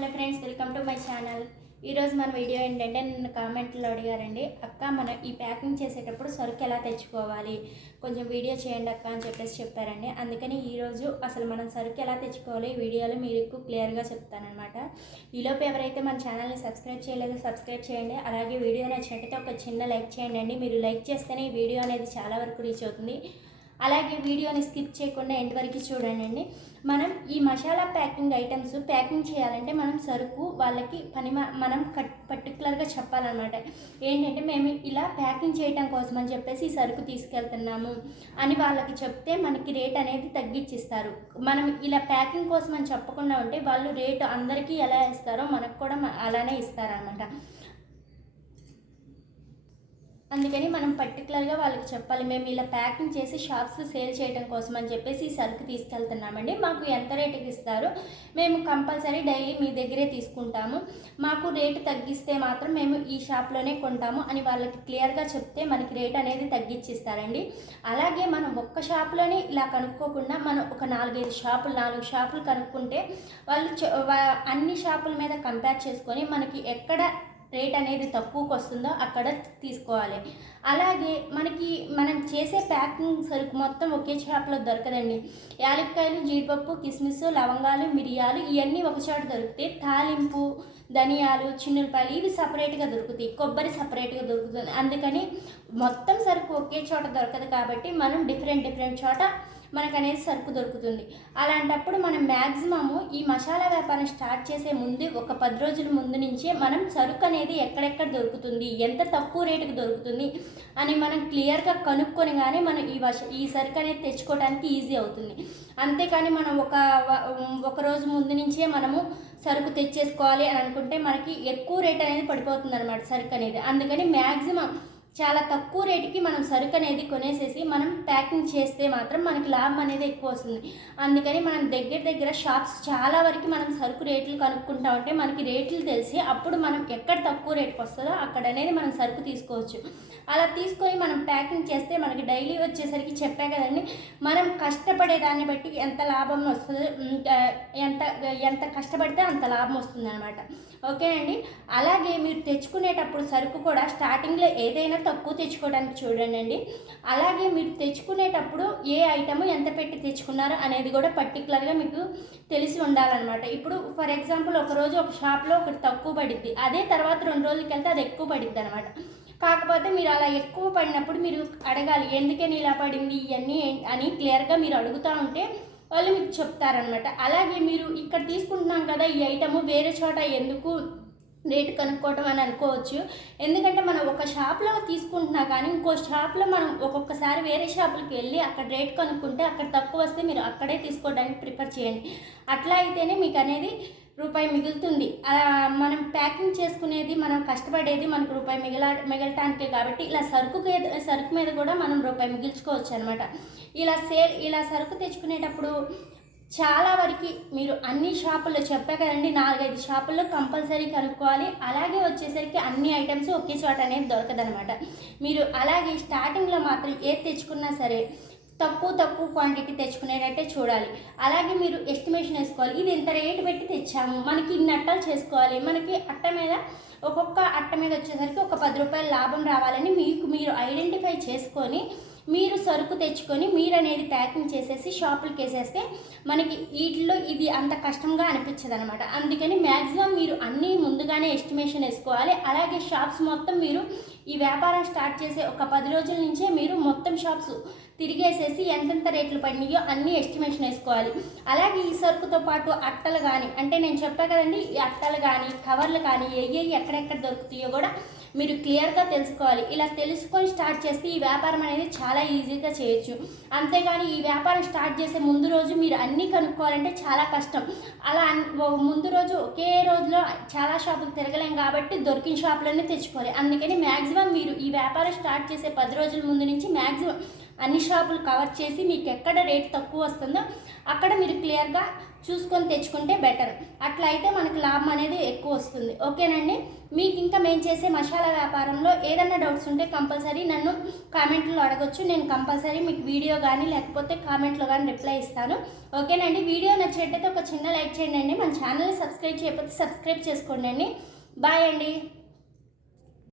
Hello friends, welcome to my channel. ఈరోజు మన video ఏంటంటే నిన్న కామెంట్లో అడిగారండి, అక్క మనం ఈ ప్యాకింగ్ చేసేటప్పుడు సరుకు ఎలా తెచ్చుకోవాలి, కొంచెం వీడియో చేయండి అక్క అని చెప్పారండి. అందుకని ఈరోజు అసలు మనం సరుకు ఎలా తెచ్చుకోవాలి వీడియోలో మీకు క్లియర్గా చెప్తానమాట. ఈలోపు ఎవరైతే మన ఛానల్ని సబ్స్క్రైబ్ చేయలేదో సబ్స్క్రైబ్ చేయండి. అలాగే వీడియో నచ్చినట్టయితే ఒక చిన్న లైక్ చేయండి. మీరు లైక్ చేస్తేనే ఈ వీడియో అనేది చాలా వరకు రీచ్ అవుతుంది. అలాగే వీడియోని స్కిప్ చేయకుండా ఎండ్ వరకు చూడండి. మనం ఈ మసాలా ప్యాకింగ్ ఐటమ్స్ ప్యాకింగ్ చేయాలంటే మనం సరుకు వాళ్ళకి మనం పర్టికులర్గా చెప్పాలన్నమాట. ఏంటంటే మేము ఇలా ప్యాకింగ్ చేయడం కోసం అని చెప్పేసి ఈ సరుకు తీసుకెళ్తున్నాము అని వాళ్ళకి చెప్తే మనకి రేట్ అనేది తగ్గించిస్తారు. మనం ఇలా ప్యాకింగ్ కోసం అని చెప్పకుండా ఉంటే వాళ్ళు రేటు అందరికీ ఎలా ఇస్తారో మనకు కూడా అలానే ఇస్తారన్నమాట. అందుకని మనం పర్టికులర్గా వాళ్ళకి చెప్పాలి, మేము ఇలా ప్యాకింగ్ చేసి షాప్స్ సేల్ చేయడం కోసం అని చెప్పేసి ఈ సరుకు తీసుకెళ్తున్నామండి, మాకు ఎంత రేటుకి ఇస్తారు, మేము కంపల్సరీ డైలీ మీ దగ్గరే తీసుకుంటాము, మాకు రేటు తగ్గిస్తే మాత్రం మేము ఈ షాప్లోనే కొంటాము అని వాళ్ళకి క్లియర్గా చెప్తే మనకి రేట్ అనేది తగ్గించిస్తారండి. అలాగే మనం ఒక్క షాప్లోనే ఇలా కనుక్కోకుండా మనం ఒక 4 షాపులు కనుక్కుంటే వాళ్ళు అన్ని షాపుల మీద కంపేర్ చేసుకొని మనకి ఎక్కడ రేట్ అనేది తక్కువకు వస్తుందో అక్కడ తీసుకోవాలి. అలాగే మనం చేసే ప్యాకింగ్ సరుకు మొత్తం ఒకే షాప్లో దొరకదండి. యాలక్కాయలు, జీడిపప్పు, కిస్మిస్, లవంగాలు, మిరియాలు ఇవన్నీ ఒక చోట దొరుకుతాయి. తాలింపు, ధనియాలు, చిన్నులపాయలు ఇవి సపరేట్గా దొరుకుతాయి. కొబ్బరి సపరేట్గా దొరుకుతుంది. అందుకని మొత్తం సరుకు ఒకే చోట దొరకదు కాబట్టి మనం డిఫరెంట్ చోట మనకు అనేది సరుకు దొరుకుతుంది. అలాంటప్పుడు మనం మ్యాక్సిమము ఈ మసాలా వ్యాపారం స్టార్ట్ చేసే ముందు ఒక 10 రోజుల ముందు నుంచే మనం సరుకు అనేది ఎక్కడెక్కడ దొరుకుతుంది, ఎంత తక్కువ రేటుకి దొరుకుతుంది అని మనం క్లియర్గా కనుక్కొని కానీ మనం ఈ సరుకు అనేది తెచ్చుకోవడానికి ఈజీ అవుతుంది. అంతేకాని మనం ఒక రోజు ముందు నుంచే మనము సరుకు తెచ్చేసుకోవాలి అని అనుకుంటే మనకి ఎక్కువ రేట్ అనేది పడిపోతుంది అన్నమాట సరుకు అనేది. అందుకని మ్యాక్సిమం చాలా తక్కువ రేటుకి మనం సరుకు అనేది కొనేసేసి మనం ప్యాకింగ్ చేస్తే మాత్రం మనకి లాభం అనేది ఎక్కువ వస్తుంది. అందుకని మనం దగ్గర షాప్స్ చాలా వరకు మనం సరుకు రేట్లు కనుక్కుంటా ఉంటే మనకి రేట్లు తెలిసి అప్పుడు మనం ఎక్కడ తక్కువ రేటుకి వస్తుందో అక్కడ అనేది మనం సరుకు తీసుకోవచ్చు. అలా తీసుకొని మనం ప్యాకింగ్ చేస్తే మనకి డైలీ వచ్చేసరికి చెప్పే కదండి, మనం కష్టపడే దాన్ని బట్టి ఎంత లాభం వస్తుంది, ఎంత కష్టపడితే అంత లాభం వస్తుంది అనమాట. ఓకేనండి. అలాగే మీరు తెచ్చుకునేటప్పుడు సరుకు కూడా స్టార్టింగ్లో ఏదైనా తక్కువ తెచ్చుకోవడానికి చూడండి. అలాగే మీరు తెచ్చుకునేటప్పుడు ఏ ఐటమ్ ఎంత పెట్టి తెచ్చుకున్నారో అనేది కూడా పర్టికులర్గా మీకు తెలిసి ఉండాలన్నమాట. ఇప్పుడు ఫర్ ఎగ్జాంపుల్ ఒకరోజు ఒక షాప్లో ఒకటి తక్కువ పడిద్ది, అదే తర్వాత 2 రోజులకి వెళ్తే అది ఎక్కువ పడిద్ది అనమాట. కాకపోతే మీరు అలా ఎక్కువ పడినప్పుడు మీరు అడగాలి, ఎందుకని ఇలా పడింది ఇవన్నీ అని క్లియర్గా మీరు అడుగుతూ ఉంటే వాళ్ళు మీకు చెప్తారనమాట. అలాగే మీరు ఇక్కడ తీసుకుంటున్నాం కదా ఈ ఐటము వేరే చోట ఎందుకు రేటు కనుక్కోవటం అని అనుకోవచ్చు. ఎందుకంటే మనం ఒక షాప్లో తీసుకుంటున్నా కానీ ఇంకో షాప్లో మనం ఒక్కొక్కసారి వేరే షాపులకి వెళ్ళి అక్కడ రేట్ కనుక్కుంటే అక్కడ తక్కువ వస్తే మీరు అక్కడే తీసుకోవడానికి ప్రిఫర్ చేయండి. అట్లా అయితేనే మీకు అనేది రూపాయి మిగులుతుంది. అలా మనం ప్యాకింగ్ చేసుకునేది, మనం కష్టపడేది మనకు రూపాయి మిగలటానికే కాబట్టి ఇలా సరుకు మీద కూడా మనం రూపాయి మిగిల్చుకోవచ్చు అనమాట. ఇలా సరుకు తెచ్చుకునేటప్పుడు చాలా వరకు మీరు అన్ని షాపుల్లో చెప్పా కదండి, 4-5 షాపుల్లో కంపల్సరీ కనుక్కోవాలి. అలాగే వచ్చేసరికి అన్ని ఐటమ్స్ ఒకే చోట అనేది దొరకదనమాట. మీరు అలాగే స్టార్టింగ్లో మాత్రం ఏది తెచ్చుకున్నా సరే తక్కువ క్వాంటిటీ తెచ్చుకునేటట్టే చూడాలి. అలాగే మీరు ఎస్టిమేషన్ వేసుకోవాలి, ఇది ఇంత రేటు పెట్టి తెచ్చాము, మనకి ఇన్ని అట్టలు చేసుకోవాలి, మనకి ఒక్కొక్క అట్ట మీద వచ్చేసరికి ఒక 10 రూపాయలు లాభం రావాలని మీరు ఐడెంటిఫై చేసుకొని మీరు సరుకు తెచ్చుకొని మీరు అనేది ప్యాకింగ్ చేసేసి షాపులకి వేసేస్తే మనకి వీటిలో ఇది అంత కష్టంగా అనిపించదు అనమాట. అందుకని మ్యాక్సిమం మీరు అన్నీ ముందుగానే ఎస్టిమేషన్ వేసుకోవాలి. అలాగే షాప్స్ మొత్తం మీరు ఈ వ్యాపారం స్టార్ట్ చేసే ఒక 10 రోజుల నుంచే మీరు మొత్తం షాప్స్ తిరిగేసేసి ఎంతెంత రేట్లు పడినాయో అన్నీ ఎస్టిమేషన్ వేసుకోవాలి. అలాగే ఈ సరుకుతో పాటు అట్టలు కానీ, అంటే నేను చెప్పా కదండి, ఈ అట్టలు కానీ కవర్లు కానీ ఎక్కడెక్కడ దొరుకుతాయో కూడా మీరు క్లియర్గా తెలుసుకోవాలి. ఇలా తెలుసుకొని స్టార్ట్ చేస్తే ఈ వ్యాపారం అనేది చాలా ఈజీగా చేయొచ్చు. అంతేగాని ఈ వ్యాపారం స్టార్ట్ చేసే ముందు రోజు మీరు అన్నీ కనుక్కోవాలంటే చాలా కష్టం. అలా ముందు రోజు ఒకే రోజులో చాలా షాపులు తిరగలేం కాబట్టి దొరికిన షాపులన్నీ తెచ్చుకోవాలి. అందుకని మ్యాక్సిమం మీరు ఈ వ్యాపారం స్టార్ట్ చేసే 10 రోజుల ముందు నుంచి మ్యాక్సిమం అన్ని షాపులు కవర్ చేసి మీకు ఎక్కడ రేట్ తక్కువ వస్తుందో అక్కడ మీరు క్లియర్గా చూసుకొని తెచ్చుకుంటే బెటర్. అట్లా అయితే మనకు లాభం అనేది ఎక్కువ వస్తుంది. ఓకేనండి. మీకు ఇంకా మేము చేసే మసాలా వ్యాపారంలో ఏదైనా డౌట్స్ ఉంటే కంపల్సరీ నన్ను కామెంట్లో అడగొచ్చు. నేను కంపల్సరీ మీకు వీడియో కానీ లేకపోతే కామెంట్లో కానీ రిప్లై ఇస్తాను. ఓకేనండి. వీడియో నచ్చినట్టయితే ఒక చిన్న లైక్ చేయండి. మన ఛానల్ని సబ్స్క్రైబ్ చేయకపోతే సబ్స్క్రైబ్ చేసుకోండి. బాయ్ అండి.